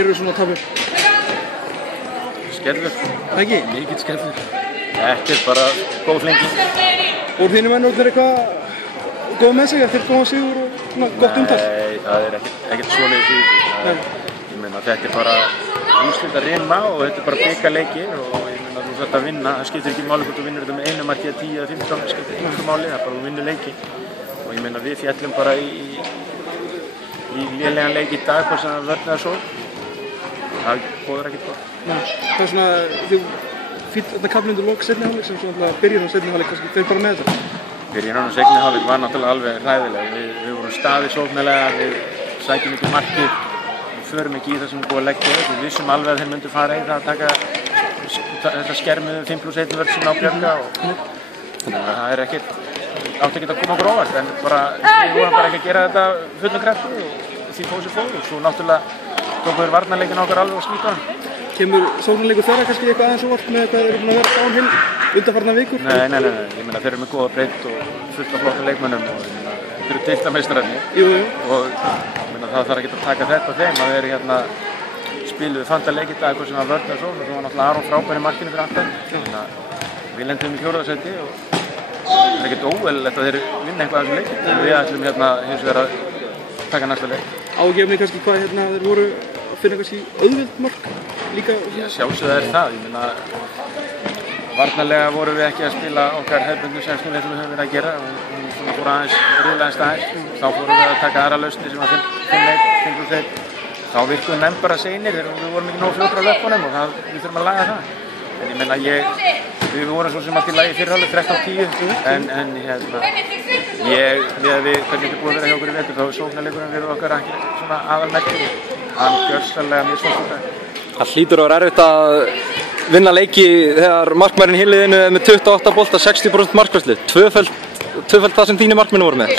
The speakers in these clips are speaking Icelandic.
gerur svona tapur? Skellur. Ekki? Mikill skellur. Þetta bara góð flenging. Voru þínir menn orðnir eitthvað góð með sig eftir góðan sigur og svona gott umtal? Nei, það ekkert svoleiðis í því. Ég meina þetta bara úrslit að rimma og þetta bara bikarleikir og ég meina þú þarft að vinna. Það skiptir ekki máli hvort þú vinnur þetta með 1 marki eða 10 eða 15, það skiptir ekki máli, það bara þú vinnur leiki. Og ég meina við fjallum bara í lélegan leik í dag hvort sem það vörn eða svo. Það boðar ekkert gott. Það svona, þú fýtt þarna kafli undir lok seinni hálfleik sem svona byrjun á seinni hálfleik, kannski fer bara með þetta? Byrjun á seinni hálfleik var náttúrulega alveg hræðileg. Við vorum staðið sóknarlega, við sækjum ekki markið, við förum ekki í það sem við búum að leggja. Við vissum alveg að þeir myndu fara í það að taka þetta skermið 5+1 vörn sinna á Bjarka og þannig að það átti ekki að koma okkur óvart en við vorum bara ekki að gera þetta fullum krafti og því fór sér fór og svo náttúrulega tókum við varnarleikin okkar alveg og slíta hann. Kemur sóknarleikur þeirra kannski eitthvað aðeins óvart með hvað þeir eru búin að vera án hinn undanfarnar vikur? Nei, ég meina þeir eru með góða breidd og fullt af flottum leikmönnum og þeir eru deildarmeistararnir og ég meina það þarf ekki að taka þetta á þeim að þeir eru spiluðu fanta leik í dag eitthvað sem var vörn og svo var náttúrulega Aron frábær í markinu fyrir aftan þannig að við lendum í 4. sæti og það er ekkert óeðlilegt að þeir vinna eitthvað af þessum leik við ætlum hins vegar að taka næsta leik. Ágefni kannski hvað þeir voru að finna kannski auðveld mark líka? Já, sjálfsögðu er það, ég meina varnarlega vorum við ekki að spila okkar hefðbundnu 6-0 eins og við höfum verið að gera og svona fór aðeins riðlegast aðeins þá fórum við að taka aðra lausnir sem var 5+1 þá virkuðu menn bara seinir þegar við vorum ekki nógu fljótir á löpunum og við þurfum að laga það en ég meina við vorum svo sem allt í lagi fyrir hálfleik 13-10 en við hvernig þetta búið að vera hjá okkur í vetur þá sóknarleikurinn fyrir okkar ekki svona aðalmerkið hann gjörsamlega misfólk Það hlýtur að vera erfitt að vinna leiki þegar markmaðurinn í liðinu er með 28 bolta 60% markværslu tvöföld það sem þínir markmenn voru með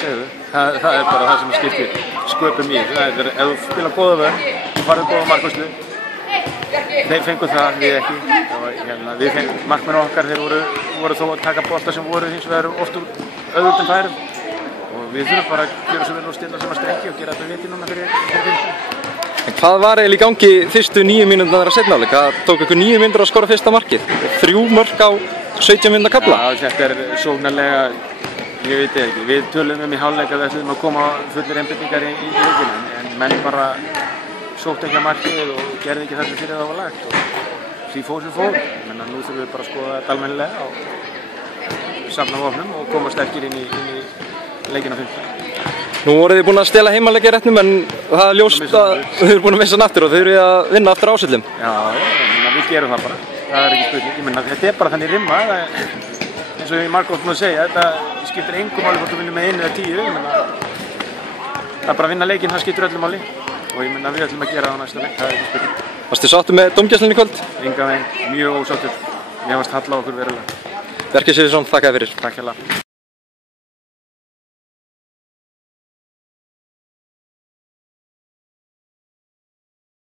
það er bara það sem skiptir sköpum í það er ef þú spila góða vörn þú farið góða markværslu þeir fengu það, við ekki markmenn okkar þeir voru þó að taka bolta sem voru hins vegar oft úr auðvöldum færum og við þurfum bara að gera svo vel og stilla sem að strengi og gera þetta viti núna fyrir En hvað var eiginlega í gangi fyrstu 9 mínúturnar af seinni hálfleik? Það tók ykkur 9 mínútur að skora fyrsta markið 3 mörk á 17 mínútna kafla Já, þetta er sóknarlega ég veit ekki, við tölum í hálfleik að við ætlum að koma fullir einbeitingar í leikinn en menn bara sóttu ekki að markið og gerði ekki það sem fyrir það var lagt og því fór sem fór menn nú þurfum við bara að skoða þetta almennilega og safna vopnum og koma sterkir inn í leikinn á 15 Nú voruð þið búin að stela heimalegja réttnum en það er ljóst að þið eru búin að missa hann aftur og þið eru að vinna aftur ásöldum. Já, við gerum það bara. Það er ekki spurning. Ég menna þetta er bara þannig rimma. Eins og ég margótt búin að segja, þetta skiptir engu máli hvort þú vinnur með 1 eða 10. Ég menna það er bara að vinna leikinn, það skiptir öllu máli. Og ég menna við ætlum að gera það á næsta leik. Það er ekki spurning. Varstu sáttur með dómgæslunni í kvöld? Engan veginn, mjög ósáttur. Mér fannst halla okkur verulega. Bjarki Sigurðsson, þakka þér fyrir. Takk hérlega.